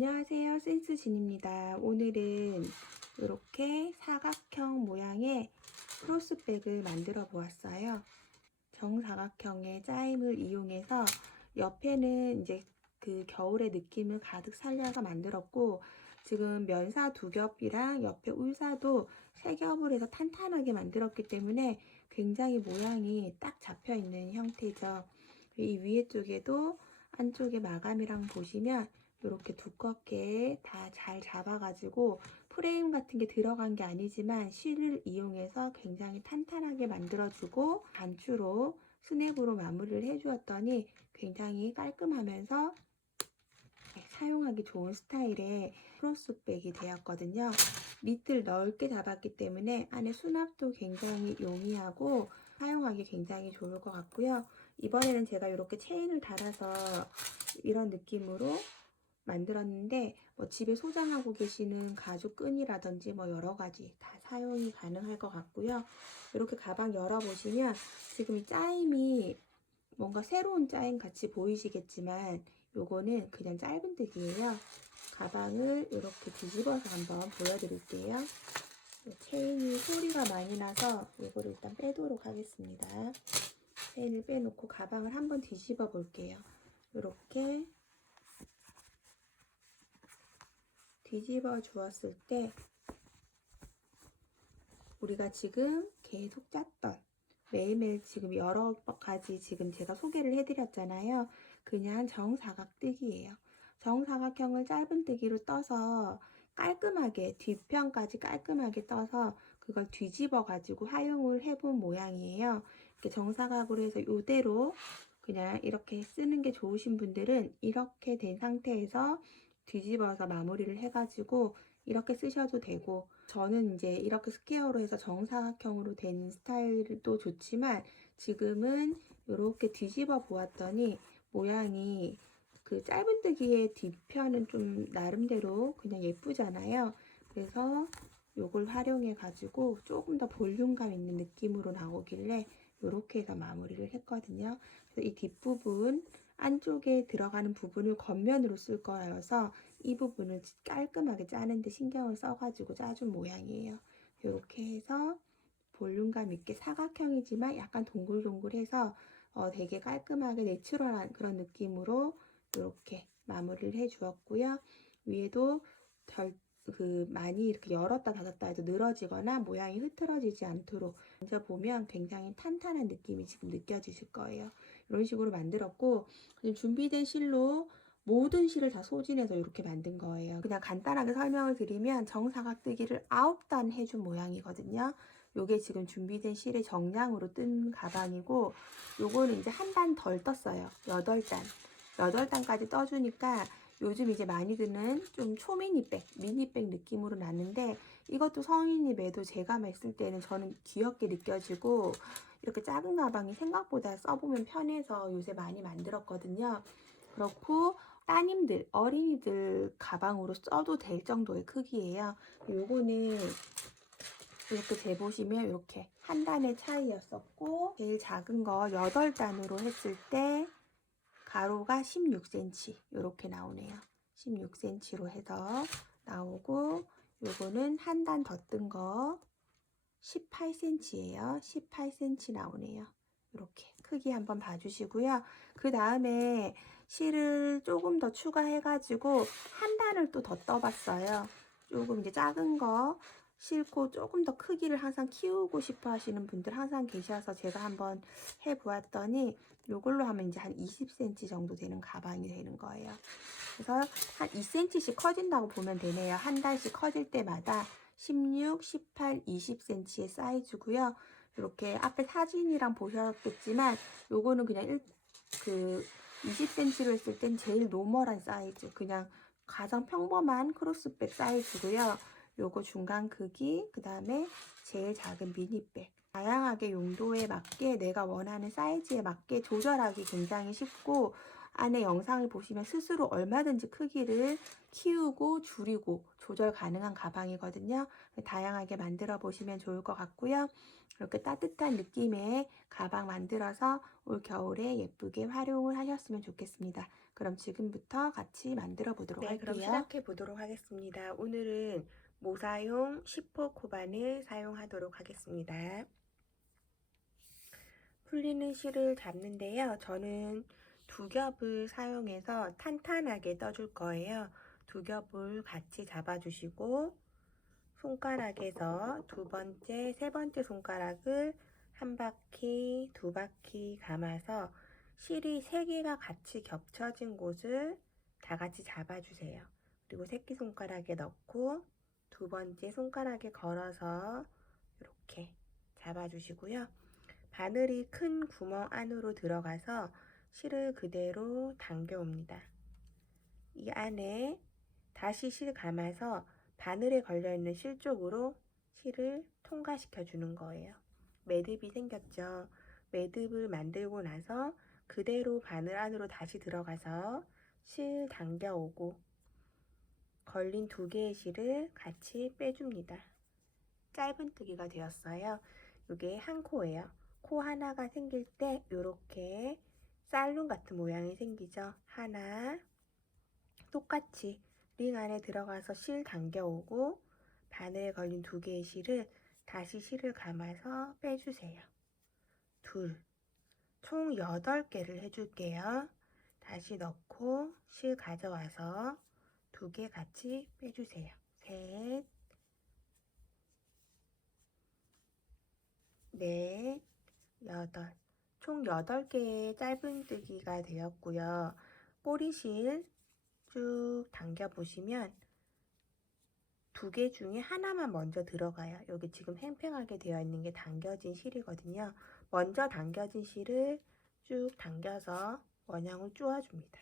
안녕하세요. 센스진입니다. 오늘은 이렇게 사각형 모양의 크로스백을 만들어 보았어요. 정사각형의 짜임을 이용해서 옆에는 이제 그 겨울의 느낌을 가득 살려서 만들었고, 지금 면사 두 겹이랑 옆에 울사도 세 겹을 해서 탄탄하게 만들었기 때문에 굉장히 모양이 딱 잡혀 있는 형태죠. 이 위에 쪽에도 안쪽에 마감이랑 보시면 이렇게 두껍게 다 잘 잡아가지고 프레임 같은 게 들어간 게 아니지만 실을 이용해서 굉장히 탄탄하게 만들어주고, 단추로 스냅으로 마무리를 해주었더니 굉장히 깔끔하면서 사용하기 좋은 스타일의 크로스백이 되었거든요. 밑을 넓게 잡았기 때문에 안에 수납도 굉장히 용이하고 사용하기 굉장히 좋을 것 같고요. 이번에는 제가 이렇게 체인을 달아서 이런 느낌으로 만들었는데, 뭐 집에 소장하고 계시는 가죽 끈이라든지 뭐 여러 가지 다 사용이 가능할 것 같고요. 이렇게 가방 열어보시면 지금 이 짜임이 뭔가 새로운 짜임 같이 보이시겠지만 요거는 그냥 짧은뜨기예요. 가방을 이렇게 뒤집어서 한번 보여드릴게요. 체인이 소리가 많이 나서 이거를 일단 빼도록 하겠습니다. 체인을 빼놓고 가방을 한번 뒤집어 볼게요. 이렇게 뒤집어 주었을 때 우리가 지금 계속 짰던, 매일매일 지금 여러 가지 지금 제가 소개를 해드렸잖아요. 그냥 정사각뜨기예요. 정사각형을 짧은뜨기로 떠서 깔끔하게 뒷편까지 깔끔하게 떠서 그걸 뒤집어 가지고 활용을 해본 모양이에요. 이렇게 정사각으로 해서 이대로 그냥 이렇게 쓰는 게 좋으신 분들은 이렇게 된 상태에서 뒤집어서 마무리를 해가지고 이렇게 쓰셔도 되고, 저는 이제 이렇게 스퀘어로 해서 정사각형으로 된 스타일도 좋지만 지금은 이렇게 뒤집어 보았더니 모양이 그 짧은뜨기의 뒤편은 좀 나름대로 그냥 예쁘잖아요. 그래서 이걸 활용해 가지고 조금 더 볼륨감 있는 느낌으로 나오길래 이렇게 해서 마무리를 했거든요. 그래서 이 뒷부분 안쪽에 들어가는 부분을 겉면으로 쓸 거여서 이 부분을 깔끔하게 짜는데 신경을 써가지고 짜준 모양이에요. 이렇게 해서 볼륨감 있게 사각형이지만 약간 동글동글해서 되게 깔끔하게 내추럴한 그런 느낌으로 이렇게 마무리를 해 주었고요. 위에도 많이 이렇게 열었다 닫았다 해도 늘어지거나 모양이 흐트러지지 않도록 만져보면 굉장히 탄탄한 느낌이 지금 느껴지실 거예요. 이런 식으로 만들었고, 지금 준비된 실로 모든 실을 다 소진해서 이렇게 만든 거예요. 그냥 간단하게 설명을 드리면 정사각뜨기를 9단 해준 모양이거든요. 요게 지금 준비된 실의 정량으로 뜬 가방이고, 요거는 이제 한 단 덜 떴어요. 8단. 8단까지 떠주니까 요즘 이제 많이 드는 좀 초미니백, 미니백 느낌으로 났는데, 이것도 성인이 매도 제가 했을 때는 저는 귀엽게 느껴지고, 이렇게 작은 가방이 생각보다 써보면 편해서 요새 많이 만들었거든요. 그렇고 따님들, 어린이들 가방으로 써도 될 정도의 크기예요. 요거는 이렇게 재보시면 이렇게 한 단의 차이였었고, 제일 작은 거 8단으로 했을 때 가로가 16cm 이렇게 나오네요. 16cm로 해서 나오고, 요거는 한 단 더 뜬 거 18cm예요. 18cm 나오네요. 이렇게 크기 한번 봐주시고요. 그 다음에 실을 조금 더 추가해가지고 한 단을 또 더 떠봤어요. 조금 이제 작은 거 싫고 조금 더 크기를 항상 키우고 싶어 하시는 분들 항상 계셔서 제가 한번 해보았더니 이걸로 하면 이제 한 20cm 정도 되는 가방이 되는 거예요. 그래서 한 2cm씩 커진다고 보면 되네요. 한 단씩 커질 때마다 16, 18, 20cm의 사이즈고요. 이렇게 앞에 사진이랑 보셨겠지만 요거는 그냥 20cm로 했을 땐 제일 노멀한 사이즈, 그냥 가장 평범한 크로스백 사이즈고요. 요거 중간 크기, 그 다음에 제일 작은 미니백. 다양하게 용도에 맞게 내가 원하는 사이즈에 맞게 조절하기 굉장히 쉽고, 안에 영상을 보시면 스스로 얼마든지 크기를 키우고 줄이고 조절 가능한 가방이거든요. 다양하게 만들어 보시면 좋을 것 같고요. 이렇게 따뜻한 느낌의 가방 만들어서 올 겨울에 예쁘게 활용을 하셨으면 좋겠습니다. 그럼 지금부터 같이 만들어 보도록 할게요. 그럼 시작해 보도록 하겠습니다. 오늘은 모사용 10호 코반을 사용하도록 하겠습니다. 풀리는 실을 잡는데요. 저는 두 겹을 사용해서 탄탄하게 떠줄 거예요. 두 겹을 같이 잡아주시고 손가락에서 두 번째, 세 번째 손가락을 한 바퀴, 두 바퀴 감아서 실이 세 개가 같이 겹쳐진 곳을 다 같이 잡아주세요. 그리고 새끼손가락에 넣고 두 번째 손가락에 걸어서 이렇게 잡아주시고요. 바늘이 큰 구멍 안으로 들어가서 실을 그대로 당겨 옵니다. 이 안에 다시 실 감아서 바늘에 걸려있는 실 쪽으로 실을 통과시켜 주는 거예요. 매듭이 생겼죠. 매듭을 만들고 나서 그대로 바늘 안으로 다시 들어가서 실 당겨 오고 걸린 두 개의 실을 같이 빼줍니다. 짧은뜨기가 되었어요. 이게 한 코예요. 코 하나가 생길 때 이렇게 쌀눈 같은 모양이 생기죠. 하나, 똑같이 링 안에 들어가서 실 당겨오고 바늘에 걸린 두 개의 실을 다시 실을 감아서 빼주세요. 둘, 총 8개를 해줄게요. 다시 넣고 실 가져와서 두 개 같이 빼주세요. 셋, 넷, 여덟. 총 8개의 짧은뜨기가 되었고요. 꼬리실 쭉 당겨보시면 두 개 중에 하나만 먼저 들어가요. 여기 지금 팽팽하게 되어 있는 게 당겨진 실이거든요. 먼저 당겨진 실을 쭉 당겨서 원형을 쪼아줍니다.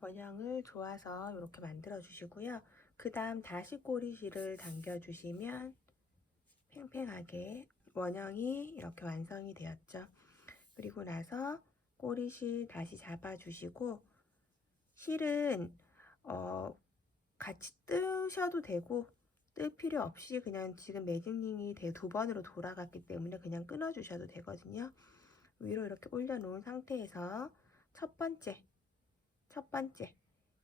원형을 조아서 이렇게 만들어 주시고요. 그 다음 다시 꼬리실을 당겨 주시면 팽팽하게 원형이 이렇게 완성이 되었죠. 그리고 나서 꼬리실 다시 잡아 주시고 실은 같이 뜨셔도 되고 뜰 필요 없이 그냥 지금 매직링이 두 번으로 돌아갔기 때문에 그냥 끊어 주셔도 되거든요. 위로 이렇게 올려놓은 상태에서 첫 번째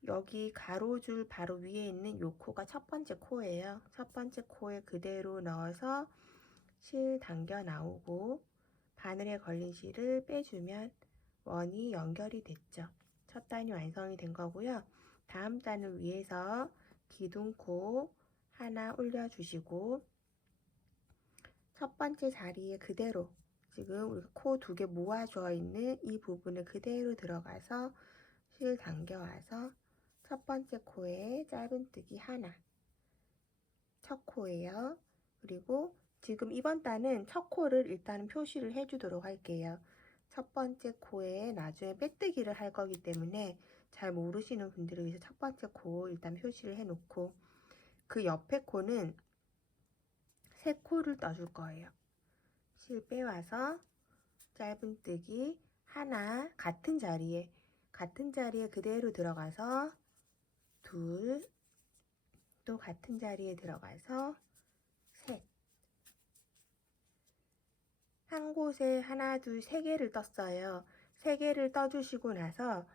여기 가로줄 바로 위에 있는 요 코가 첫 번째 코예요. 첫 번째 코에 그대로 넣어서 실 당겨 나오고 바늘에 걸린 실을 빼주면 원이 연결이 됐죠. 첫 단이 완성이 된 거고요. 다음 단을 위해서 기둥코 하나 올려주시고 첫 번째 자리에 그대로 지금 우리가 코 두 개 모아져 있는 이 부분을 그대로 들어가서 실 당겨와서 첫 번째 코에 짧은뜨기 하나, 첫 코예요. 그리고 지금 이번 단은 첫 코를 일단 표시를 해주도록 할게요. 첫 번째 코에 나중에 빼뜨기를 할 거기 때문에 잘 모르시는 분들을 위해서 첫 번째 코 일단 표시를 해놓고 그 옆에 코는 세 코를 떠줄 거예요. 실 빼와서 짧은뜨기 하나 같은 자리에 그대로 들어가서 둘, 또 같은 자리에 들어가서 셋. 한 곳에 하나, 둘, 세 개를 떴어요. 세 개를 떠주시고 나서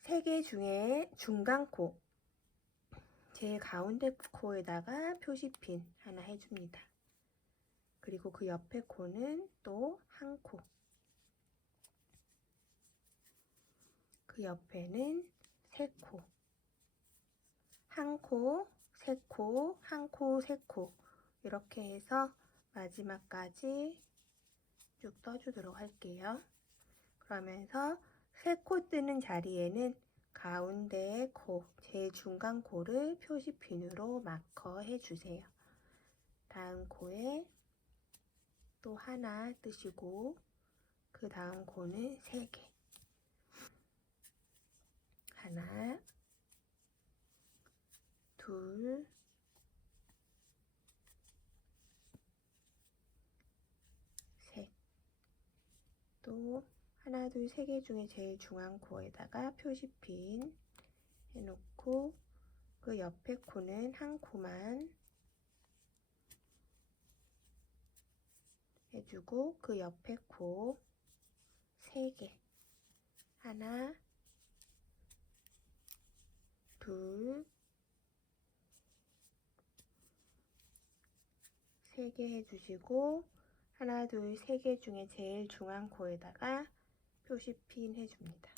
세 개 중에 중간 코, 제일 가운데 코에다가 표시핀 하나 해줍니다. 그리고 그 옆에 코는 또 한 코, 그 옆에는 세 코, 한 코, 세 코, 한 코, 세 코 이렇게 해서 마지막까지 쭉 떠주도록 할게요. 그러면서 세 코 뜨는 자리에는 가운데 코, 제일 중간 코를 표시핀으로 마커해 주세요. 다음 코에 또 하나 뜨시고 그 다음 코는 3개. 하나, 하나, 둘, 세 개 중에 제일 중앙 코에다가 표시핀 해놓고 그 옆에 코는 한 코만 해주고 그 옆에 코 3개 하나, 둘, 3개 해주시고 하나, 둘, 3개 중에 제일 중앙 코에다가 표시핀 해줍니다.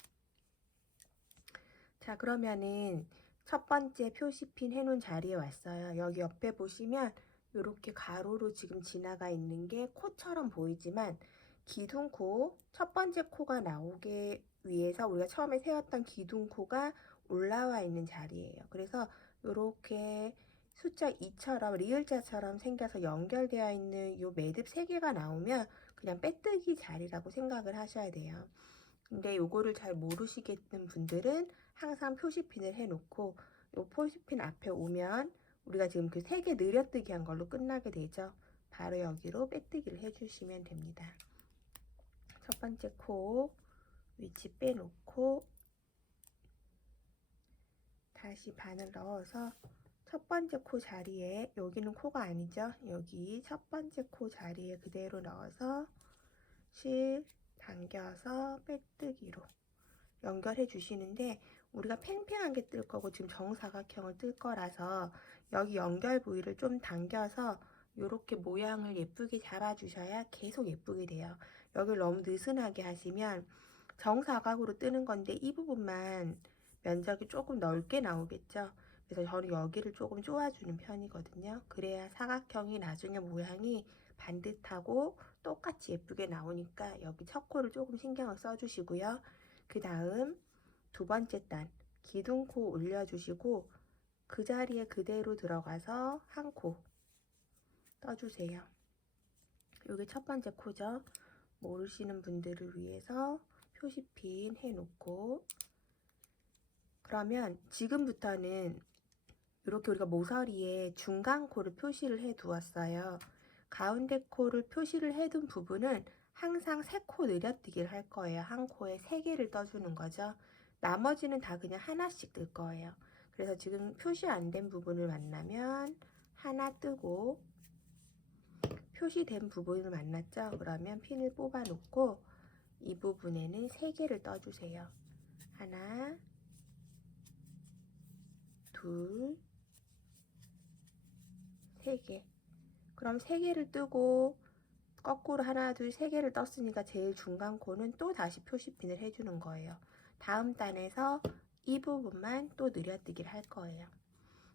자, 그러면은 첫 번째 표시핀 해놓은 자리에 왔어요. 여기 옆에 보시면 이렇게 가로로 지금 지나가 있는 게 코처럼 보이지만 기둥코, 첫 번째 코가 나오게 위해서 우리가 처음에 세웠던 기둥코가 올라와 있는 자리예요. 그래서 이렇게 숫자 2처럼 리을자처럼 생겨서 연결되어 있는 이 매듭 3개가 나오면 그냥 빼뜨기 자리라고 생각을 하셔야 돼요. 근데 요거를 잘 모르시겠는 분들은 항상 표시핀을 해놓고 요 표시핀 앞에 오면 우리가 지금 그 3개 늘여뜨기 한 걸로 끝나게 되죠. 바로 여기로 빼뜨기를 해주시면 됩니다. 첫 번째 코 위치 빼놓고 다시 바늘 넣어서 첫 번째 코 자리에, 여기는 코가 아니죠. 여기 첫 번째 코 자리에 그대로 넣어서 실 당겨서 빼뜨기로 연결해 주시는데 우리가 팽팽한 게 뜰 거고 지금 정사각형을 뜰 거라서 여기 연결 부위를 좀 당겨서 이렇게 모양을 예쁘게 잡아 주셔야 계속 예쁘게 돼요. 여기를 너무 느슨하게 하시면 정사각으로 뜨는 건데 이 부분만 면적이 조금 넓게 나오겠죠. 그래서 저는 여기를 조금 쪼아주는 편이거든요. 그래야 사각형이 나중에 모양이 반듯하고 똑같이 예쁘게 나오니까 여기 첫 코를 조금 신경을 써주시고요. 그 다음 두 번째 단 기둥코 올려주시고 그 자리에 그대로 들어가서 한 코 떠주세요. 이게 첫 번째 코죠. 모르시는 분들을 위해서 표시핀 해놓고, 그러면 지금부터는 이렇게 우리가 모서리에 중간 코를 표시를 해 두었어요. 가운데 코를 표시를 해둔 부분은 항상 3코 늘여뜨기를 할 거예요. 한 코에 3개를 떠주는 거죠. 나머지는 다 그냥 하나씩 뜰 거예요. 그래서 지금 표시 안 된 부분을 만나면 하나 뜨고, 표시된 부분을 만났죠. 그러면 핀을 뽑아 놓고 이 부분에는 3개를 떠주세요. 하나, 둘, 3개. 그럼 3개를 뜨고 거꾸로 하나, 둘, 3개를 떴으니까 제일 중간 코는 또 다시 표시핀을 해주는 거예요. 다음 단에서 이 부분만 또 늘여뜨기를 할 거예요.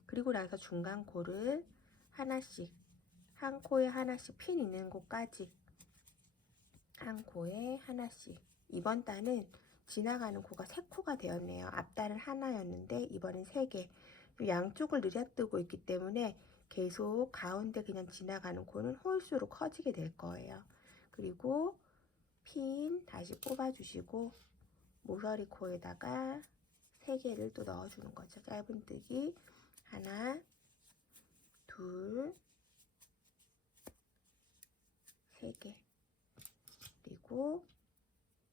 그리고 나서 중간 코를 하나씩, 한 코에 하나씩 핀 있는 곳까지 한 코에 하나씩. 이번 단은 지나가는 코가 3코가 되었네요. 앞단은 하나였는데 이번엔 3개. 양쪽을 늘여뜨고 있기 때문에 계속 가운데 그냥 지나가는 코는 홀수로 커지게 될 거예요. 그리고 핀 다시 뽑아주시고 모서리 코에다가 3개를 또 넣어주는 거죠. 짧은뜨기 하나, 둘, 3개. 그리고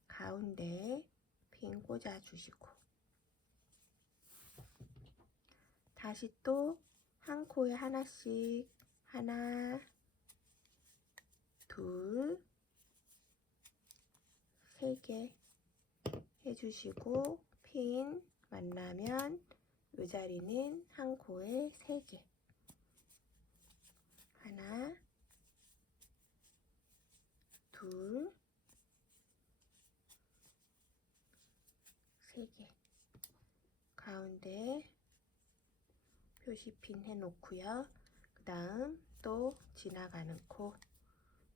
가운데 핀 꽂아주시고 다시 또 한 코에 하나씩 하나, 둘, 3개 해주시고 핀 만나면 이 자리는 한 코에 3개 하나, 둘, 3개 가운데 표시핀 해놓고요. 그 다음 또 지나가는 코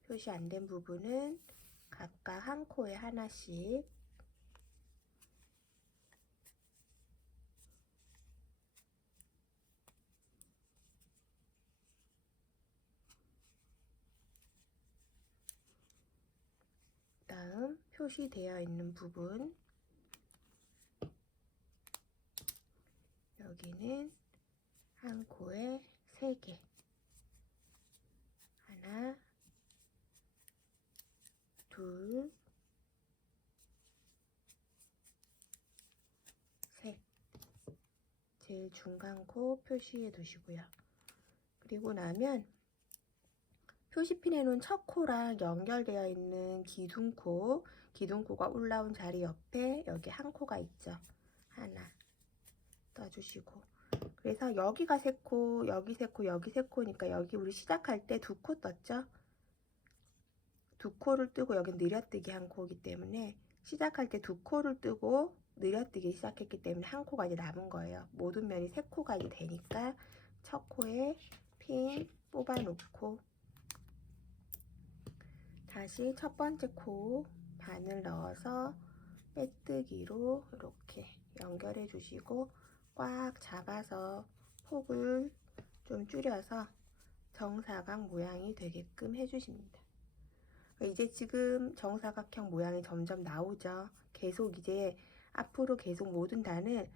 표시 안 된 부분은 각각 한 코에 하나씩 다음 표시되어 있는 부분 여기는 한 코에 3개 하나, 둘, 제일 중간 코 표시해 두시고요. 그리고 나면 표시핀해 놓은 첫 코랑 연결되어 있는 기둥코가 올라온 자리 옆에 여기 한 코가 있죠. 하나 떠주시고, 그래서 여기가 세 코, 여기 세 코, 여기 세 코니까 여기 우리 시작할 때 두 코 떴죠? 두 코를 뜨고 여기 느려뜨기 한 코이기 때문에 시작할 때 두 코를 뜨고 느려뜨기 시작했기 때문에 한 코가 이제 남은 거예요. 모든 면이 세 코가 이제 되니까 첫 코에 핀 뽑아 놓고 다시 첫 번째 코 바늘 넣어서 빼뜨기로 이렇게 연결해 주시고 꽉 잡아서 폭을 좀 줄여서 정사각 모양이 되게끔 해주십니다. 이제 지금 정사각형 모양이 점점 나오죠. 계속 이제 앞으로 계속 모든 단을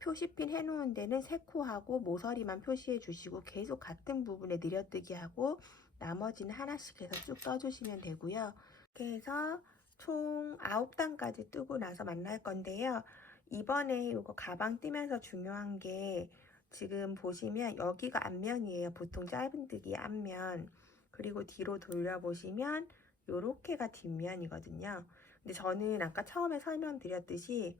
표시핀 해놓은 데는 세 코하고 모서리만 표시해 주시고 계속 같은 부분에 느려뜨기 하고 나머지는 하나씩 해서 쭉 떠주시면 되고요. 이렇게 해서 총 9단까지 뜨고 나서 만날 건데요. 이번에 이거 가방 뜨면서 중요한 게 지금 보시면 여기가 앞면이에요. 보통 짧은뜨기 앞면. 그리고 뒤로 돌려보시면 요렇게가 뒷면이거든요. 근데 저는 아까 처음에 설명드렸듯이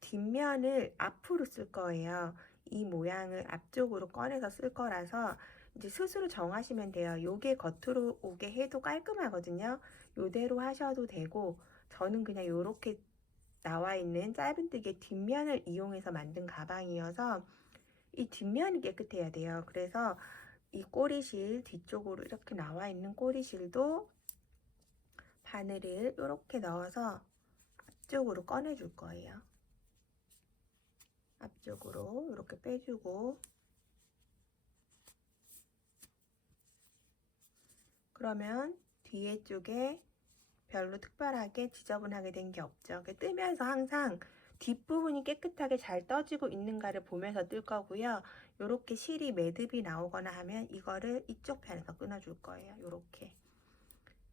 뒷면을 앞으로 쓸 거예요. 이 모양을 앞쪽으로 꺼내서 쓸 거라서 이제 스스로 정하시면 돼요. 요게 겉으로 오게 해도 깔끔하거든요. 요대로 하셔도 되고, 저는 그냥 요렇게 나와 있는 짧은뜨기의 뒷면을 이용해서 만든 가방이어서 이 뒷면이 깨끗해야 돼요. 그래서 이 꼬리실 뒤쪽으로 이렇게 나와 있는 꼬리실도 바늘을 이렇게 넣어서 앞쪽으로 꺼내 줄 거예요. 앞쪽으로 이렇게 빼주고, 그러면 뒤에 쪽에 별로 특별하게 지저분하게 된 게 없죠. 뜨면서 항상 뒷부분이 깨끗하게 잘 떠지고 있는가를 보면서 뜰 거고요. 이렇게 실이 매듭이 나오거나 하면 이거를 이쪽 편에서 끊어줄 거예요. 이렇게.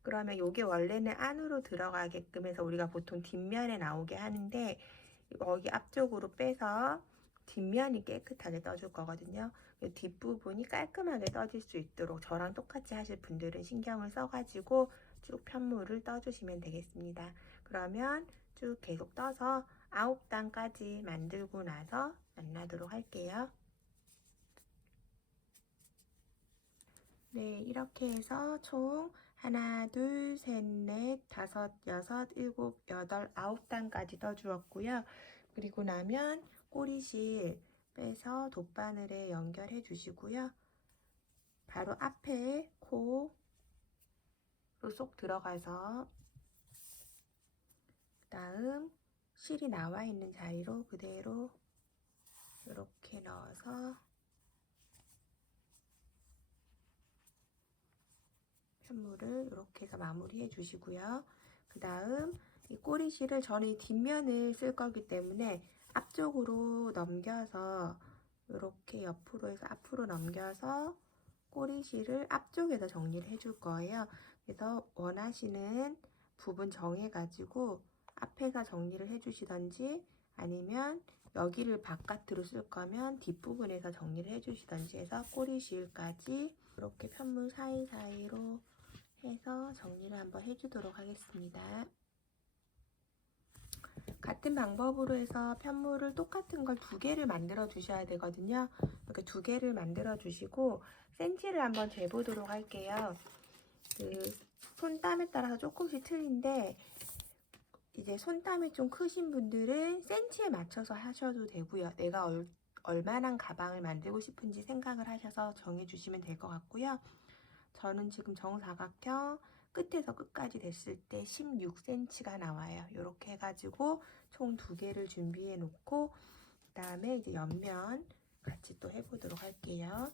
그러면 이게 원래는 안으로 들어가게끔 해서 우리가 보통 뒷면에 나오게 하는데 여기 앞쪽으로 빼서 뒷면이 깨끗하게 떠줄 거거든요. 뒷부분이 깔끔하게 떠질 수 있도록 저랑 똑같이 하실 분들은 신경을 써가지고 쭉 편물을 떠주시면 되겠습니다. 그러면 쭉 계속 떠서 9단까지 만들고 나서 만나도록 할게요. 네, 이렇게 해서 총 하나, 둘, 셋, 넷, 다섯, 여섯, 일곱, 여덟, 9단까지 떠주었고요. 그리고 나면 꼬리실 빼서 돗바늘에 연결해 주시고요. 바로 앞에 코로 쏙 들어가서 그다음 실이 나와 있는 자리로 그대로 이렇게 넣어서 편물을 이렇게 해서 마무리해 주시고요. 그 다음 이 꼬리실을 저는 이 뒷면을 쓸 거기 때문에 앞쪽으로 넘겨서 이렇게 옆으로 해서 앞으로 넘겨서 꼬리실을 앞쪽에서 정리를 해줄 거예요. 그래서 원하시는 부분 정해가지고 앞에서 정리를 해주시던지 아니면 여기를 바깥으로 쓸 거면 뒷부분에서 정리를 해주시던지 해서 꼬리실까지 이렇게 편물 사이사이로 해서 정리를 한번 해주도록 하겠습니다. 같은 방법으로 해서 편물을 똑같은 걸 두 개를 만들어 주셔야 되거든요. 이렇게 두 개를 만들어 주시고 센치를 한번 재보도록 할게요. 그 손땀에 따라서 조금씩 틀린데 이제 손땀이 좀 크신 분들은 센치에 맞춰서 하셔도 되고요. 내가 얼마나 가방을 만들고 싶은지 생각을 하셔서 정해주시면 될 것 같고요. 저는 지금 정사각형 끝에서 끝까지 됐을 때 16cm가 나와요. 이렇게 해가지고 총 두 개를 준비해 놓고 그 다음에 이제 옆면 같이 또 해보도록 할게요.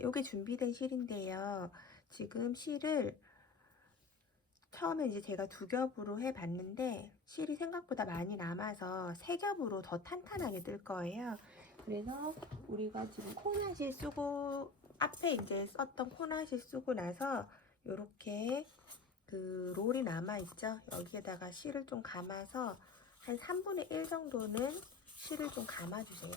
요게 준비된 실인데요. 지금 실을 처음에 이제 제가 두 겹으로 해봤는데 실이 생각보다 많이 남아서 세 겹으로 더 탄탄하게 뜰 거예요. 그래서 우리가 지금 코나실 쓰고 앞에 이제 썼던 코나실 쓰고 나서 이렇게 그 롤이 남아 있죠. 여기에다가 실을 좀 감아서 한 3분의 1 정도는 실을 좀 감아주세요.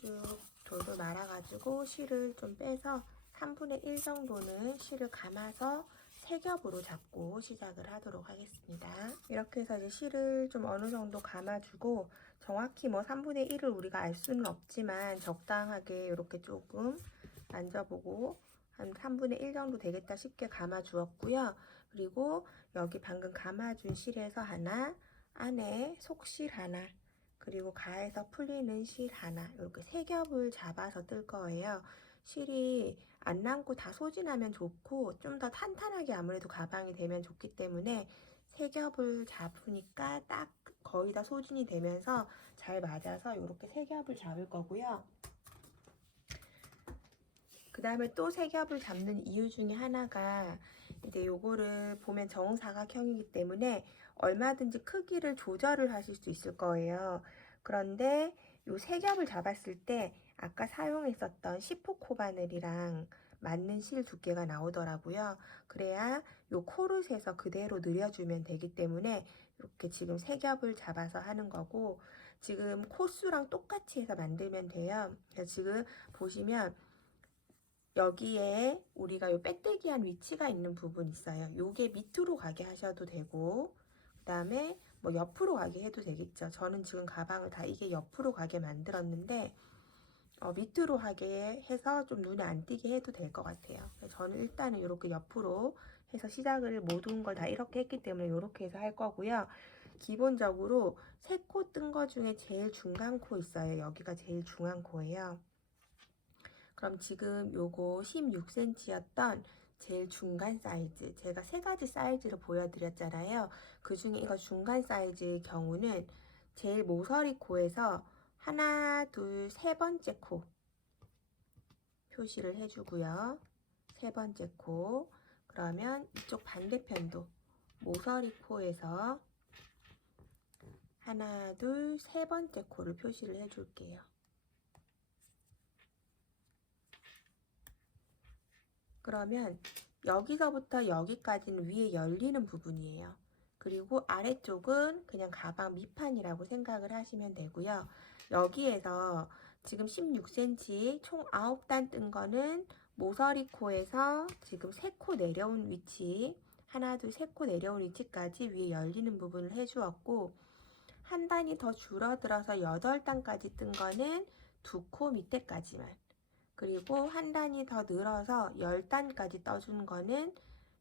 쭉 돌돌 말아가지고 실을 좀 빼서 3분의 1 정도는 실을 감아서 세 겹으로 잡고 시작을 하도록 하겠습니다. 이렇게 해서 이제 실을 좀 어느 정도 감아주고, 정확히 뭐 3분의 1을 우리가 알 수는 없지만 적당하게 이렇게 조금 만져보고 한 3분의 1 정도 되겠다 싶게 감아주었고요. 그리고 여기 방금 감아준 실에서 하나, 안에 속실 하나, 그리고 가에서 풀리는 실 하나, 이렇게 세 겹을 잡아서 뜰 거예요. 실이 안 남고 다 소진하면 좋고 좀 더 탄탄하게 아무래도 가방이 되면 좋기 때문에 세 겹을 잡으니까 딱 거의 다 소진이 되면서 잘 맞아서 이렇게 세 겹을 잡을 거고요. 그 다음에 또 세 겹을 잡는 이유 중에 하나가, 이제 요거를 보면 정사각형이기 때문에 얼마든지 크기를 조절을 하실 수 있을 거예요. 그런데 요 세 겹을 잡았을 때 아까 사용했었던 10호 코바늘이랑 맞는 실 두께가 나오더라고요. 그래야 요 코를 세서 그대로 늘여주면 되기 때문에 이렇게 지금 세 겹을 잡아서 하는 거고, 지금 코수랑 똑같이 해서 만들면 돼요. 그래서 지금 보시면 여기에 우리가 요 빼떼기한 위치가 있는 부분 있어요. 요게 밑으로 가게 하셔도 되고, 그 다음에 뭐 옆으로 가게 해도 되겠죠. 저는 지금 가방을 다 이게 옆으로 가게 만들었는데 밑으로 하게 해서 좀 눈에 안 띄게 해도 될 것 같아요. 저는 일단은 이렇게 옆으로 해서 시작을 모든 걸 다 이렇게 했기 때문에 이렇게 해서 할 거고요. 기본적으로 세 코 뜬 거 중에 제일 중간 코 있어요. 여기가 제일 중간 코예요. 그럼 지금 요거 16cm였던 제일 중간 사이즈, 제가 세 가지 사이즈로 보여드렸잖아요. 그 중에 이거 중간 사이즈의 경우는 제일 모서리 코에서 하나, 둘, 세 번째 코 표시를 해주고요. 세 번째 코. 그러면 이쪽 반대편도 모서리 코에서 하나, 둘, 세 번째 코를 표시를 해줄게요. 그러면 여기서부터 여기까지는 위에 열리는 부분이에요. 그리고 아래쪽은 그냥 가방 밑판이라고 생각을 하시면 되고요. 여기에서 지금 16cm 총 9단 뜬 거는 모서리 코에서 지금 3코 내려온 위치, 하나, 둘, 3코 내려온 위치까지 위에 열리는 부분을 해주었고, 한 단이 더 줄어들어서 8단까지 뜬 거는 2코 밑에까지만, 그리고 한 단이 더 늘어서 10단까지 떠준 거는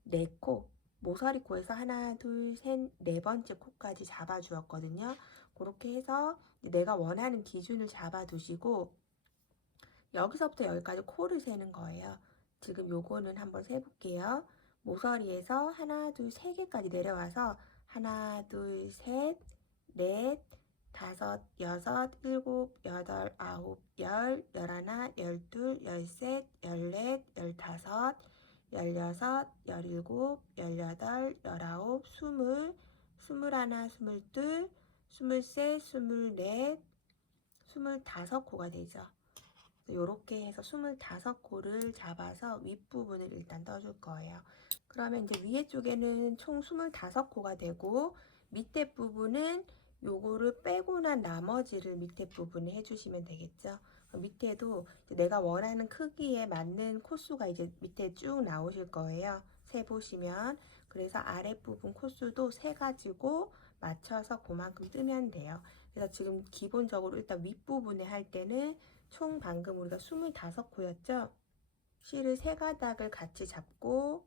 4코, 모서리 코에서 하나, 둘, 셋, 네 번째 코까지 잡아주었거든요. 그렇게 해서 내가 원하는 기준을 잡아두시고 여기서부터 여기까지 코를 세는 거예요. 지금 요거는 한번 세볼게요. 모서리에서 하나, 둘, 세 개까지 내려와서 하나, 둘, 셋, 넷, 다섯, 여섯, 일곱, 여덟, 아홉, 열, 열하나, 열둘, 열셋, 열넷, 열다섯, 열여섯, 열일곱, 열여덟, 열아홉, 스물, 스물하나, 스물둘, 스물셋, 스물넷, 25코가 되죠. 이렇게 해서 25코를 잡아서 윗부분을 일단 떠줄 거예요. 그러면 이제 위에 쪽에는 총 25코가 되고, 밑에 부분은 요거를 빼고 난 나머지를 밑에 부분에 해주시면 되겠죠. 밑에도 내가 원하는 크기에 맞는 코수가 이제 밑에 쭉 나오실 거예요. 세 보시면. 그래서 아랫부분 코수도 세 가지고 맞춰서 그만큼 뜨면 돼요. 그래서 지금 기본적으로 일단 윗부분에 할 때는 총 방금 우리가 25코였죠? 실을 세 가닥을 같이 잡고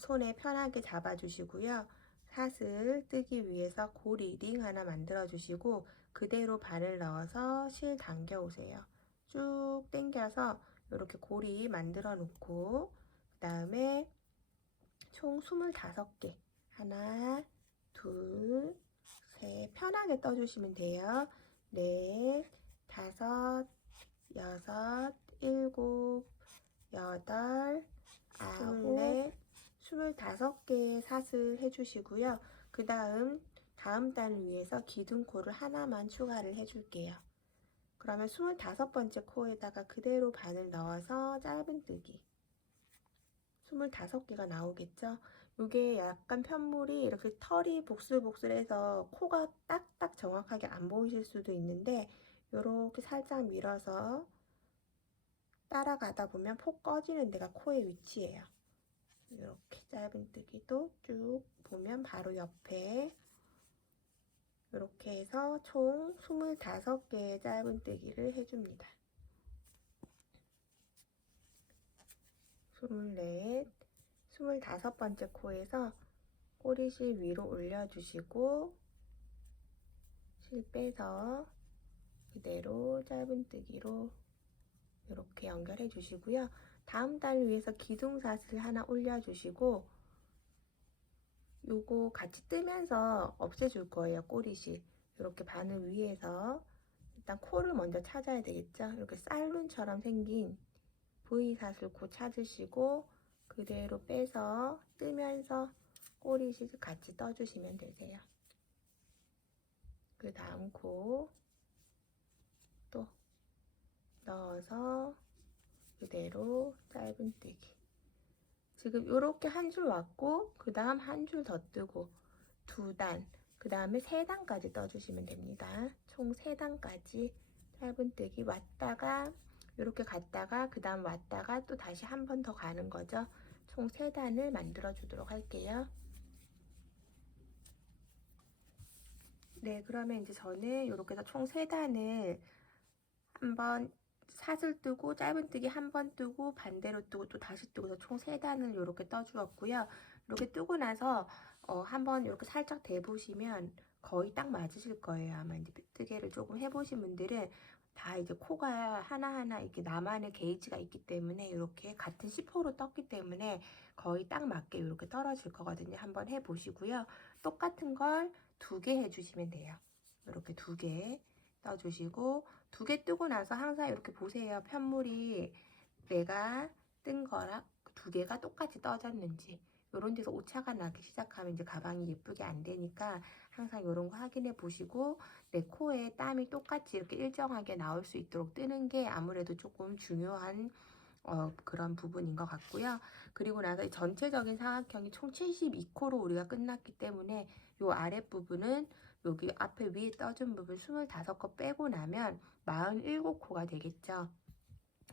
손에 편하게 잡아주시고요. 샷을 뜨기 위해서 고리 링 하나 만들어 주시고 그대로 바늘 넣어서 실 당겨 오세요. 쭉 당겨서 이렇게 고리 만들어 놓고, 그 다음에 총 25개, 하나, 둘, 셋, 편하게 떠주시면 돼요. 넷, 다섯, 여섯, 일곱, 여덟, 아홉, 25개의 샷을 해주시고요. 그 다음 단 위에서 기둥코를 하나만 추가를 해줄게요. 그러면 25번째 코에다가 그대로 바늘 넣어서 짧은 뜨기 25개가 나오겠죠. 이게 약간 편물이 이렇게 털이 복슬복슬해서 코가 딱딱 정확하게 안 보이실 수도 있는데 이렇게 살짝 밀어서 따라가다 보면 폭 꺼지는 데가 코의 위치예요. 이렇게 짧은뜨기도 쭉 보면 바로 옆에 이렇게 해서 총 25개의 짧은뜨기를 해줍니다. 24, 25번째 코에서 꼬리실 위로 올려주시고 실 빼서 그대로 짧은뜨기로 이렇게 연결해 주시고요. 다음 달 위에서 기둥사슬 하나 올려주시고 요거 같이 뜨면서 없애줄 거예요. 꼬리실 이렇게 바늘 위에서 일단 코를 먼저 찾아야 되겠죠. 이렇게 쌀눈처럼 생긴 V사슬코 찾으시고 그대로 빼서 뜨면서 꼬리실 같이 떠주시면 되세요. 그 다음 코 또 넣어서 그대로 짧은뜨기. 지금 이렇게 한 줄 왔고 그 다음 한 줄 더 뜨고 2단, 그 다음에 3단까지 떠주시면 됩니다. 총 3단까지 짧은뜨기 왔다가 이렇게 갔다가 그 다음 왔다가 또 다시 한 번 더 가는 거죠. 총 3단을 만들어 주도록 할게요. 네, 그러면 이제 저는 이렇게 해서 총 3단을 한번 사슬 뜨고 짧은뜨기 한 번 뜨고 반대로 뜨고 또 다시 뜨고서 총 3단을 이렇게 떠주었고요. 이렇게 뜨고 나서 한번 이렇게 살짝 대보시면 거의 딱 맞으실 거예요. 아마 이제 뜨개를 조금 해보신 분들은 다 이제 코가 하나하나 이렇게 나만의 게이지가 있기 때문에 이렇게 같은 10호로 떴기 때문에 거의 딱 맞게 이렇게 떨어질 거거든요. 한번 해보시고요. 똑같은 걸 2개 해주시면 돼요. 이렇게 2개 떠주시고 2개 뜨고 나서 항상 이렇게 보세요. 편물이 내가 뜬 거랑 2개가 똑같이 떠졌는지 이런 데서 오차가 나기 시작하면 이제 가방이 예쁘게 안 되니까 항상 이런 거 확인해 보시고 내 코에 땀이 똑같이 이렇게 일정하게 나올 수 있도록 뜨는 게 아무래도 조금 중요한 그런 부분인 것 같고요. 그리고 나서 전체적인 사각형이 총 72코로 우리가 끝났기 때문에 이 아랫부분은 여기 앞에 위에 떠준 부분 25코 빼고 나면 47코가 되겠죠.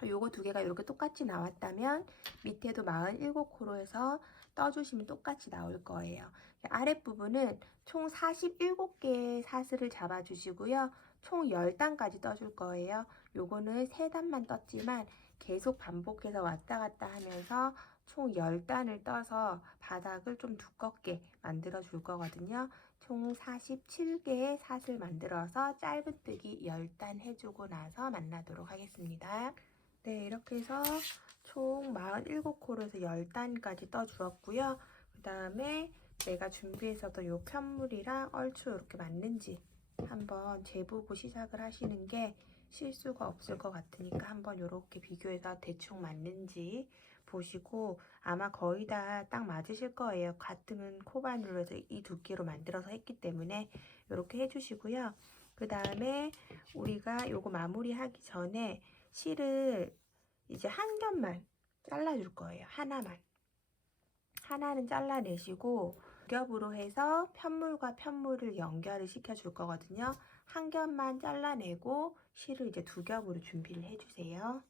요거 2개가 이렇게 똑같이 나왔다면 밑에도 47코로 해서 떠주시면 똑같이 나올 거예요. 아랫부분은 총 47개의 사슬을 잡아주시고요. 총 10단까지 떠줄 거예요. 요거는 3단만 떴지만 계속 반복해서 왔다 갔다 하면서 총 10단을 떠서 바닥을 좀 두껍게 만들어 줄 거거든요. 총 47개의 사슬 만들어서 짧은뜨기 10단 해주고 나서 만나도록 하겠습니다. 네, 이렇게 해서 총 47코로 해서 10단까지 떠주었고요. 그 다음에 내가 준비해서도 요 편물이랑 얼추 이렇게 맞는지 한번 재보고 시작을 하시는 게 실수가 없을 것 같으니까 한번 이렇게 비교해서 대충 맞는지 보시고 아마 거의 다 딱 맞으실 거예요. 같은 코바늘로 해서 이 두께로 만들어서 했기 때문에 이렇게 해주시고요. 그 다음에 우리가 요거 마무리하기 전에 실을 이제 한 겹만 잘라줄 거예요. 하나는 잘라내시고 두 겹으로 해서 편물과 편물을 연결을 시켜줄 거거든요. 한 겹만 잘라내고 실을 이제 2겹으로 준비를 해주세요.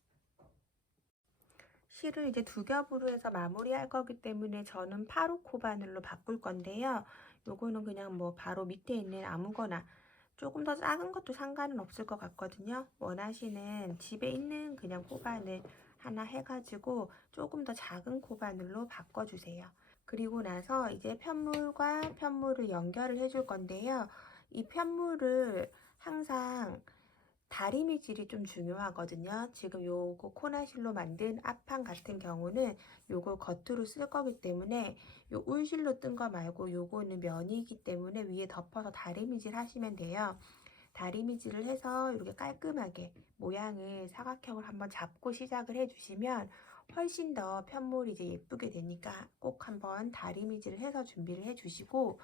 실을 이제 2겹으로 해서 마무리할 거기 때문에 저는 8호 바늘로 바꿀 건데요. 요거는 그냥 뭐 바로 밑에 있는 아무거나 조금 더 작은 것도 상관은 없을 것 같거든요. 원하시는 집에 있는 그냥 코바늘 하나 해가지고 조금 더 작은 코바늘로 바꿔주세요. 그리고 나서 이제 편물과 편물을 연결을 해줄 건데요. 이 편물을 항상 다리미질이 좀 중요하거든요. 지금 요거 코나실로 만든 앞판 같은 경우는 요걸 겉으로 쓸 거기 때문에 요 운실로 뜬 거 말고 요거는 면이기 때문에 위에 덮어서 다리미질 하시면 돼요. 다리미질을 해서 이렇게 깔끔하게 모양을 사각형을 한번 잡고 시작을 해주시면 훨씬 더 편물이 이제 예쁘게 되니까 꼭 한번 다리미질을 해서 준비를 해주시고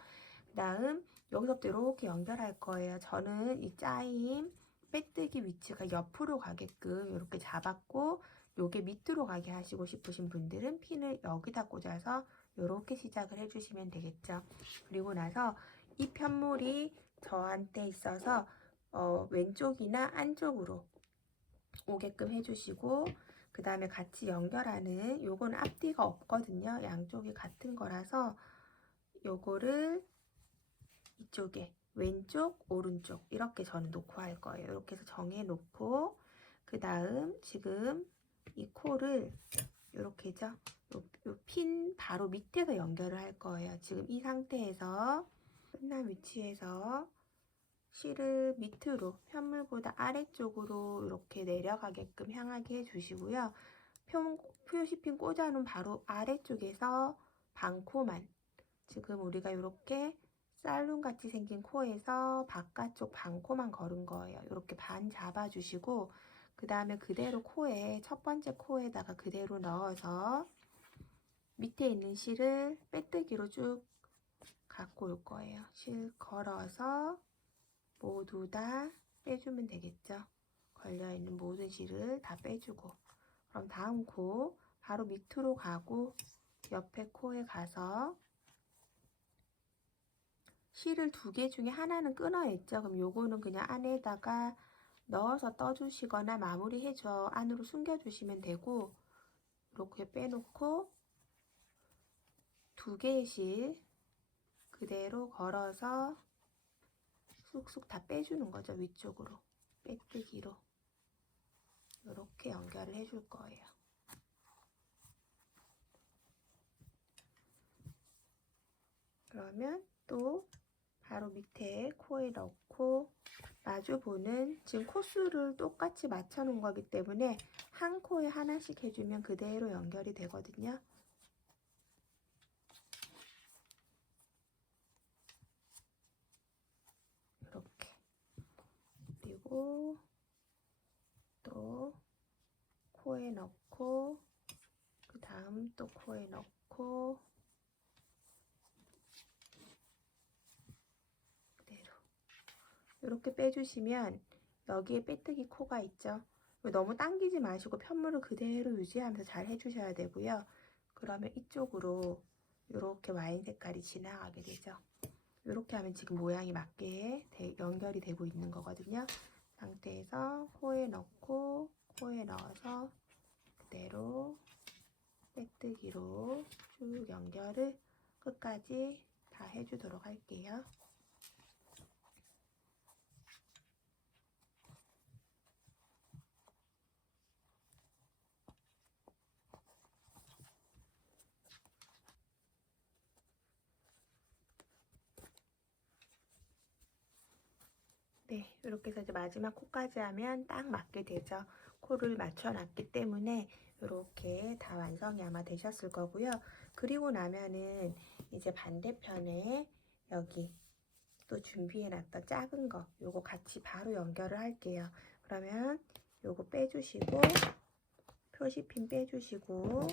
그 다음 여기서부터 이렇게 연결할 거예요. 저는 이 짜임 빼뜨기 위치가 옆으로 가게끔 이렇게 잡았고 요게 밑으로 가게 하시고 싶으신 분들은 핀을 여기다 꽂아서 이렇게 시작을 해주시면 되겠죠. 그리고 나서 이 편물이 저한테 있어서 왼쪽이나 안쪽으로 오게끔 해주시고, 그 다음에 같이 연결하는 요건 앞뒤가 없거든요. 양쪽이 같은 거라서 요거를 이쪽에 왼쪽 오른쪽 이렇게 저는 놓고 할 거예요. 이렇게 해서 정해 놓고, 그 다음 지금 이 코를 이렇게죠. 요 핀 바로 밑에서 연결을 할 거예요. 지금 이 상태에서 끝난 위치에서 실을 밑으로 편물보다 아래쪽으로 이렇게 내려가게끔 향하게 해주시고요. 표시핀 꽂아놓은 바로 아래쪽에서 반코만, 지금 우리가 이렇게 쌀룸 같이 생긴 코에서 바깥쪽 반코만 걸은 거예요. 이렇게 반 잡아주시고, 그 다음에 그대로 코에 첫 번째 코에다가 그대로 넣어서 밑에 있는 실을 빼뜨기로 쭉 갖고 올 거예요. 실 걸어서 모두 다 빼주면 되겠죠. 걸려있는 모든 실을 다 빼주고, 그럼 다음 코 바로 밑으로 가고 옆에 코에 가서 실을 두 개 중에 하나는 끊어냈죠. 그럼 요거는 그냥 안에다가 넣어서 떠주시거나 마무리해줘 안으로 숨겨주시면 되고, 이렇게 빼놓고 두 개의 실 그대로 걸어서 쑥쑥 다 빼주는 거죠. 위쪽으로 빼뜨기로 이렇게 연결을 해줄 거예요. 그러면 또 바로 밑에 코에 넣고 마주보는, 지금 코수를 똑같이 맞춰 놓은 거기 때문에 한 코에 하나씩 해주면 그대로 연결이 되거든요. 이렇게. 그리고 또 코에 넣고, 그 다음 또 코에 넣고, 그대로 이렇게 빼주시면 여기에 빼뜨기 코가 있죠. 너무 당기지 마시고 편물을 그대로 유지하면서 잘 해주셔야 되고요. 그러면 이쪽으로 이렇게 와인 색깔이 지나가게 되죠. 이렇게 하면 지금 모양이 맞게 연결이 되고 있는 거거든요. 상태에서 코에 넣고, 코에 넣어서 그대로 빼뜨기로 쭉 연결을 끝까지 다 해주도록 할게요. 네, 이렇게 해서 이제 마지막 코까지 하면 딱 맞게 되죠. 코를 맞춰놨기 때문에 이렇게 다 완성이 아마 되셨을 거고요. 그리고 나면은 이제 반대편에 여기 또 준비해놨던 작은 거, 요거 같이 바로 연결을 할게요. 그러면 요거 빼주시고, 표시핀 빼주시고,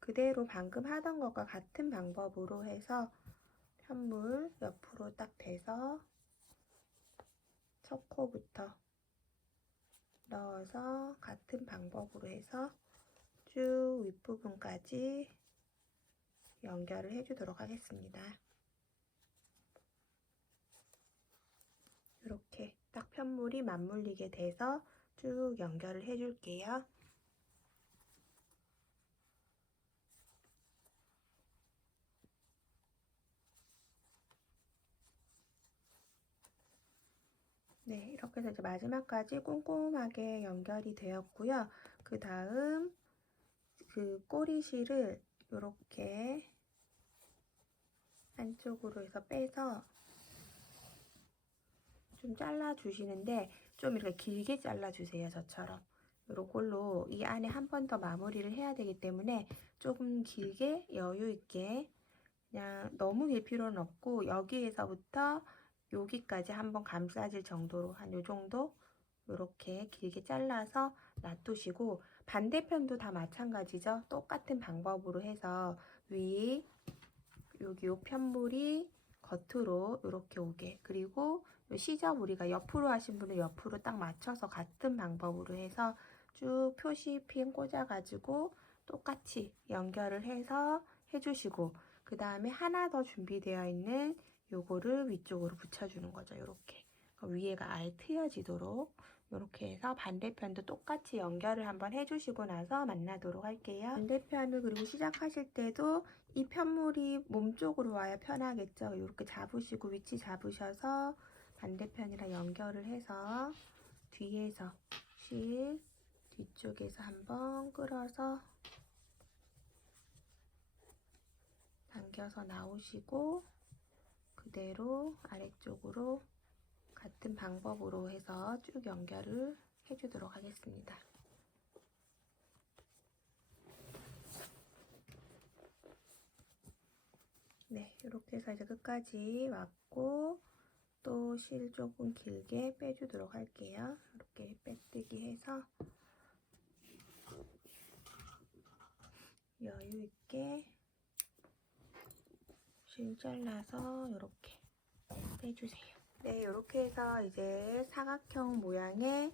그대로 방금 하던 것과 같은 방법으로 해서 편물 옆으로 딱 대서 첫 코부터 넣어서 같은 방법으로 해서 쭉 윗부분까지 연결을 해주도록 하겠습니다. 이렇게 딱 편물이 맞물리게 돼서 쭉 연결을 해줄게요. 네, 이렇게 해서 이제 마지막까지 꼼꼼하게 연결이 되었고요. 그 다음 그 꼬리실을 이렇게 안쪽으로 해서 빼서 좀 잘라 주시는데, 좀 이렇게 길게 잘라 주세요. 저처럼 요걸로 이 안에 한 번 더 마무리를 해야 되기 때문에 조금 길게 여유 있게, 그냥 너무 길 필요는 없고 여기에서부터 여기까지 한번 감싸질 정도로 한 요 정도 이렇게 길게 잘라서 놔두시고, 반대편도 다 마찬가지죠. 똑같은 방법으로 해서 위 여기 요 편물이 겉으로 이렇게 오게, 그리고 요 시접 우리가 옆으로 하신 분은 옆으로 딱 맞춰서 같은 방법으로 해서 쭉 표시핀 꽂아 가지고 똑같이 연결을 해서 해주시고 그 다음에 하나 더 준비되어 있는 요거를 위쪽으로 붙여주는 거죠. 요렇게 위에가 아예 트여지도록 이렇게 해서 반대편도 똑같이 연결을 한번 해주시고 나서 만나도록 할게요. 반대편을 그리고 시작하실 때도 이 편물이 몸 쪽으로 와야 편하겠죠. 이렇게 잡으시고 위치 잡으셔서 반대편이랑 연결을 해서 뒤에서 실 뒤쪽에서 한번 끌어서 당겨서 나오시고 그대로 아래쪽으로 같은 방법으로 해서 쭉 연결을 해주도록 하겠습니다. 네, 이렇게 해서 이제 끝까지 왔고 또 실 조금 길게 빼주도록 할게요. 이렇게 빼뜨기 해서 여유 있게 실 잘라서 이렇게 빼주세요. 네, 이렇게 해서 이제 사각형 모양의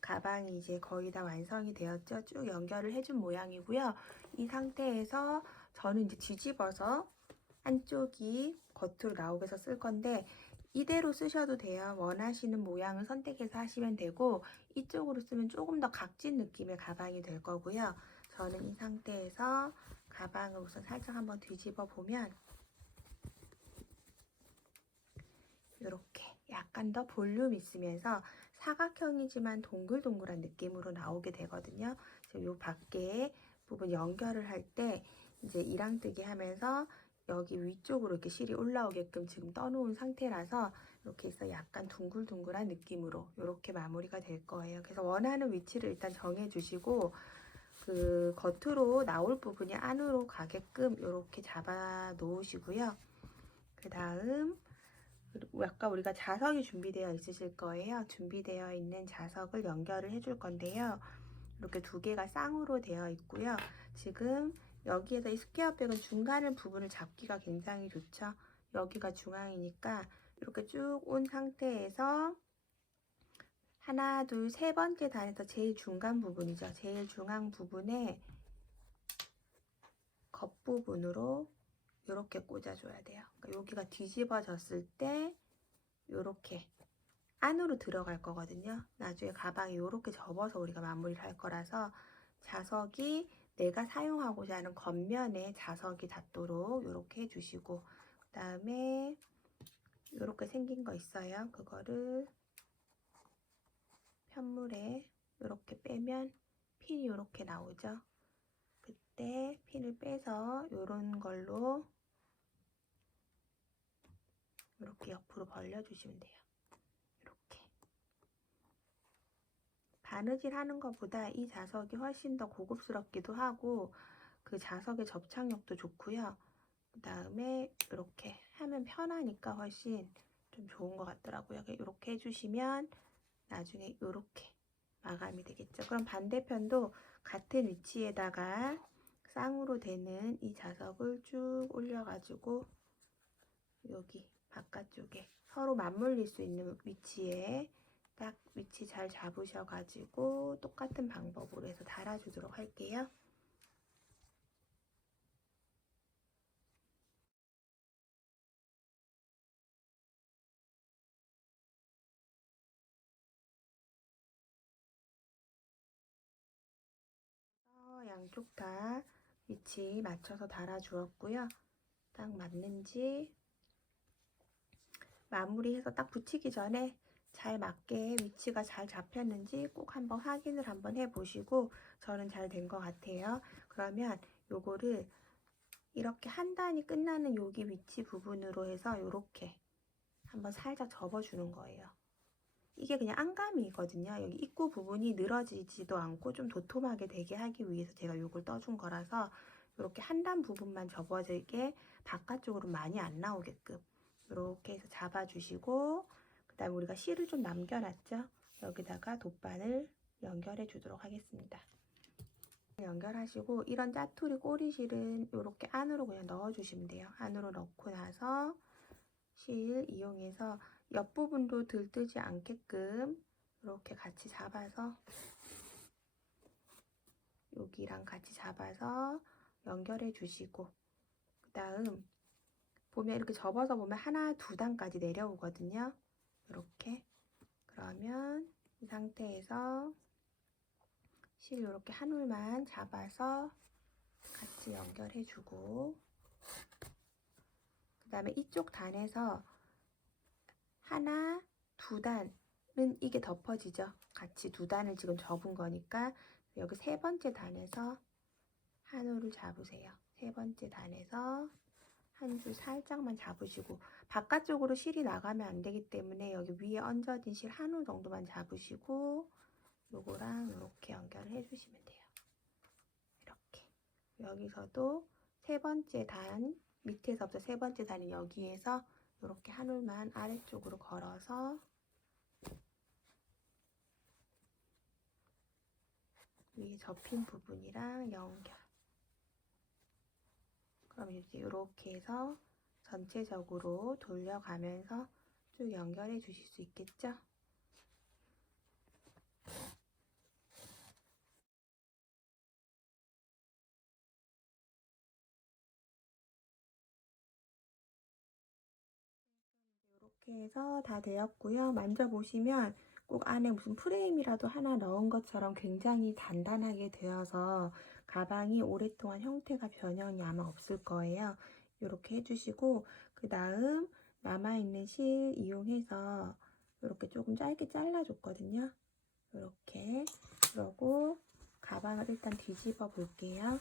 가방이 이제 거의 다 완성이 되었죠. 쭉 연결을 해준 모양이고요. 이 상태에서 저는 이제 뒤집어서 한쪽이 겉으로 나오게 해서 쓸 건데 이대로 쓰셔도 돼요. 원하시는 모양을 선택해서 하시면 되고 이쪽으로 쓰면 조금 더 각진 느낌의 가방이 될 거고요. 저는 이 상태에서 가방을 우선 살짝 한번 뒤집어 보면 이렇게 약간 더 볼륨 있으면서 사각형이지만 동글동글한 느낌으로 나오게 되거든요. 이 밖에 부분 연결을 할 때 이제 이랑뜨기 하면서 여기 위쪽으로 이렇게 실이 올라오게끔 지금 떠놓은 상태라서 이렇게 해서 약간 둥글둥글한 느낌으로 이렇게 마무리가 될 거예요. 그래서 원하는 위치를 일단 정해 주시고 그 겉으로 나올 부분이 안으로 가게끔 이렇게 잡아 놓으시고요. 그 다음 아까 우리가 자석이 준비되어 있으실 거예요. 준비되어 있는 자석을 연결을 해줄 건데요. 이렇게 두 개가 쌍으로 되어 있고요. 지금 여기에서 이 스퀘어백은 중간 부분을 잡기가 굉장히 좋죠. 여기가 중앙이니까 이렇게 쭉 온 상태에서 하나, 둘, 세 번째 단에서 제일 중간 부분이죠. 제일 중앙 부분에 겉부분으로 이렇게 꽂아줘야 돼요. 그러니까 여기가 뒤집어졌을 때 이렇게 안으로 들어갈 거거든요. 나중에 가방이 이렇게 접어서 우리가 마무리를 할 거라서 자석이 내가 사용하고자 하는 겉면에 자석이 닿도록 이렇게 해주시고 그 다음에 이렇게 생긴 거 있어요. 그거를 편물에 이렇게 빼면 핀이 이렇게 나오죠. 그때 핀을 빼서 이런 걸로 이렇게 옆으로 벌려주시면 돼요. 이렇게 바느질 하는 것보다 이 자석이 훨씬 더 고급스럽기도 하고 그 자석의 접착력도 좋고요. 그 다음에 이렇게 하면 편하니까 훨씬 좀 좋은 것 같더라고요. 이렇게 해주시면 나중에 이렇게 마감이 되겠죠. 그럼 반대편도 같은 위치에다가 쌍으로 되는 이 자석을 쭉 올려가지고 여기 바깥쪽에 서로 맞물릴 수 있는 위치에 딱 위치 잘 잡으셔가지고 똑같은 방법으로 해서 달아주도록 할게요. 양쪽 다 위치 맞춰서 달아주었고요. 딱 맞는지 마무리해서 딱 붙이기 전에 잘 맞게 위치가 잘 잡혔는지 꼭 한번 확인을 한번 해보시고 저는 잘 된 것 같아요. 그러면 요거를 이렇게 한 단이 끝나는 여기 위치 부분으로 해서 이렇게 한번 살짝 접어주는 거예요. 이게 그냥 안감이거든요. 여기 입구 부분이 늘어지지도 않고 좀 도톰하게 되게 하기 위해서 제가 요걸 떠준 거라서 이렇게 한 단 부분만 접어지게 바깥쪽으로 많이 안 나오게끔 이렇게 해서 잡아주시고 그 다음에 우리가 실을 좀 남겨놨죠. 여기다가 돗바늘 연결해 주도록 하겠습니다. 연결하시고 이런 짜투리 꼬리실은 이렇게 안으로 그냥 넣어주시면 돼요. 안으로 넣고 나서 실 이용해서 옆부분도 들뜨지 않게끔 이렇게 같이 잡아서 여기랑 같이 잡아서 연결해 주시고 그다음 보면 이렇게 접어서 보면 하나, 두 단까지 내려오거든요. 이렇게. 그러면 이 상태에서 실 이렇게 한 올만 잡아서 같이 연결해주고, 그 다음에 이쪽 단에서 하나, 두 단은 이게 덮어지죠. 같이 두 단을 지금 접은 거니까 여기 세 번째 단에서 한 올을 잡으세요. 세 번째 단에서 한 줄 살짝만 잡으시고, 바깥쪽으로 실이 나가면 안 되기 때문에 여기 위에 얹어진 실 한 올 정도만 잡으시고 요거랑 이렇게 연결을 해주시면 돼요. 이렇게. 여기서도 세 번째 단, 밑에서부터 세 번째 단은 여기에서 이렇게 한 올만 아래쪽으로 걸어서 위에 접힌 부분이랑 연결. 그럼 이제 이렇게 해서 전체적으로 돌려가면서 쭉 연결해 주실 수 있겠죠? 이렇게 해서 다 되었고요. 만져보시면 꼭 안에 무슨 프레임이라도 하나 넣은 것처럼 굉장히 단단하게 되어서 가방이 오랫동안 형태가 변형이 아마 없을 거예요. 이렇게 해주시고, 그 다음 남아있는 실 이용해서 이렇게 조금 짧게 잘라줬거든요. 이렇게. 그러고 가방을 일단 뒤집어 볼게요.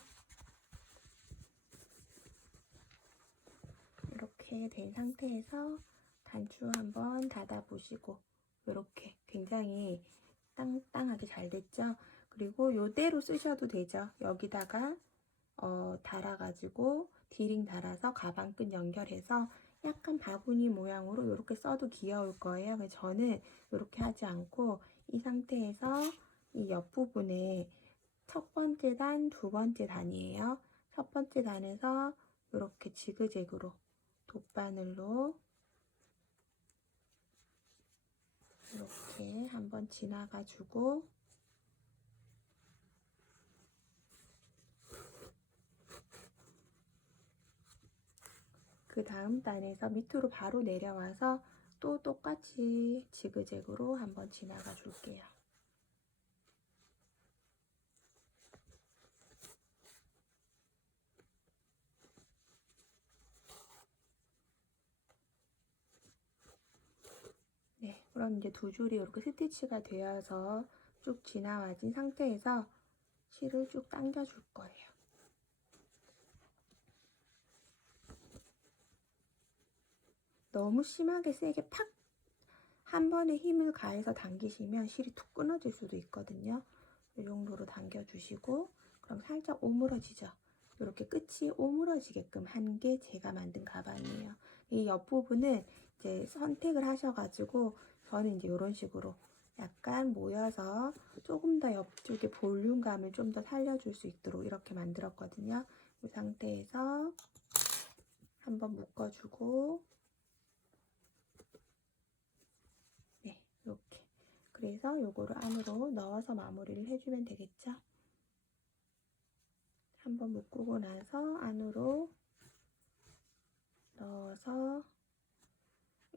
이렇게 된 상태에서 단추 한번 닫아보시고, 이렇게 굉장히 땅땅하게 잘 됐죠? 그리고 이대로 쓰셔도 되죠. 여기다가 달아가지고 디링 달아서 가방끈 연결해서 약간 바구니 모양으로 이렇게 써도 귀여울 거예요. 그래서 저는 이렇게 하지 않고 이 상태에서 이 옆부분에 첫 번째 단, 두 번째 단이에요. 첫 번째 단에서 이렇게 지그재그로 돗바늘로 이렇게 한번 지나가 주고, 그 다음 단에서 밑으로 바로 내려와서 또 똑같이 지그재그로 한번 지나가 줄게요. 네, 그럼 이제 두 줄이 이렇게 스티치가 되어서 쭉 지나와진 상태에서 실을 쭉 당겨 줄 거예요. 너무 심하게 세게 팍 한 번에 힘을 가해서 당기시면 실이 툭 끊어질 수도 있거든요. 이 정도로 당겨주시고, 그럼 살짝 오므러지죠. 이렇게 끝이 오므러지게끔 한 게 제가 만든 가방이에요. 이 옆부분은 이제 선택을 하셔가지고, 저는 이제 이런 식으로 약간 모여서 조금 더 옆쪽에 볼륨감을 좀 더 살려줄 수 있도록 이렇게 만들었거든요. 이 상태에서 한번 묶어주고, 네, 이렇게. 그래서 요거를 안으로 넣어서 마무리를 해주면 되겠죠? 한번 묶고 나서 안으로 넣어서,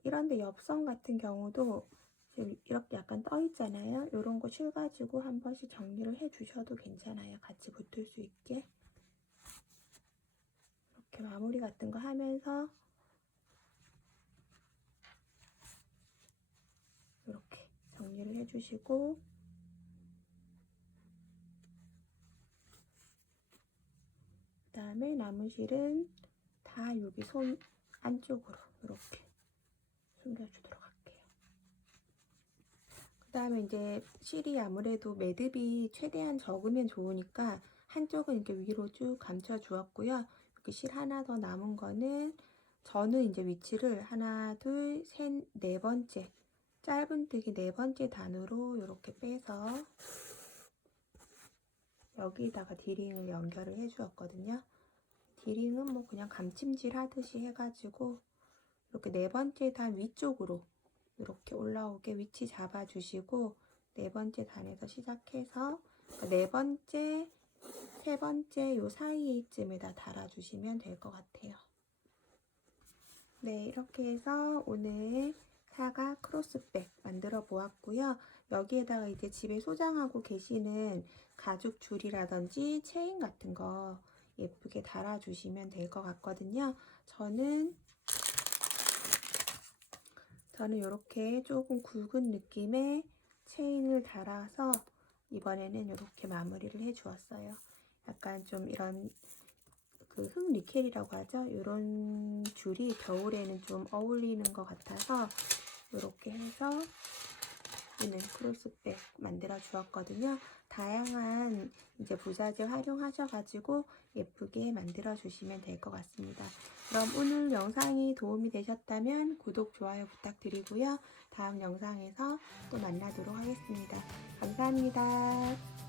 이런데 엽선 같은 경우도 지금 이렇게 약간 떠 있잖아요. 이런 거 실 가지고 한 번씩 정리를 해 주셔도 괜찮아요. 같이 붙을 수 있게. 이렇게 마무리 같은 거 하면서 이렇게 정리를 해 주시고, 그 다음에 남은 실은 다 여기 손 안쪽으로 이렇게 숨겨주도록 할게요. 그 다음에 이제 실이 아무래도 매듭이 최대한 적으면 좋으니까 한쪽은 이렇게 위로 쭉 감춰 주었고요. 이렇게 실 하나 더 남은 거는 저는 이제 위치를 하나, 둘, 셋, 네 번째 짧은뜨기 네 번째 단으로 이렇게 빼서 여기다가 디링을 연결을 해 주었거든요. 디링은 뭐 그냥 감침질 하듯이 해가지고 이렇게 네 번째 단 위쪽으로 이렇게 올라오게 위치 잡아주시고, 네 번째 단에서 시작해서 네 번째, 세 번째 요 사이쯤에다 달아주시면 될 것 같아요. 네, 이렇게 해서 오늘 사각 크로스백 만들어 보았고요. 여기에다가 이제 집에 소장하고 계시는 가죽 줄이라든지 체인 같은 거 예쁘게 달아주시면 될 것 같거든요. 저는 이렇게 조금 굵은 느낌의 체인을 달아서 이번에는 이렇게 마무리를 해 주었어요. 약간 좀 이런 그 흑 니켈이라고 하죠. 이런 줄이 겨울에는 좀 어울리는 것 같아서 이렇게 해서 얘는 크로스백 만들어 주었거든요. 다양한 이제 부자재 활용하셔가지고 예쁘게 만들어 주시면 될 것 같습니다. 그럼 오늘 영상이 도움이 되셨다면 구독, 좋아요 부탁드리고요. 다음 영상에서 또 만나도록 하겠습니다. 감사합니다.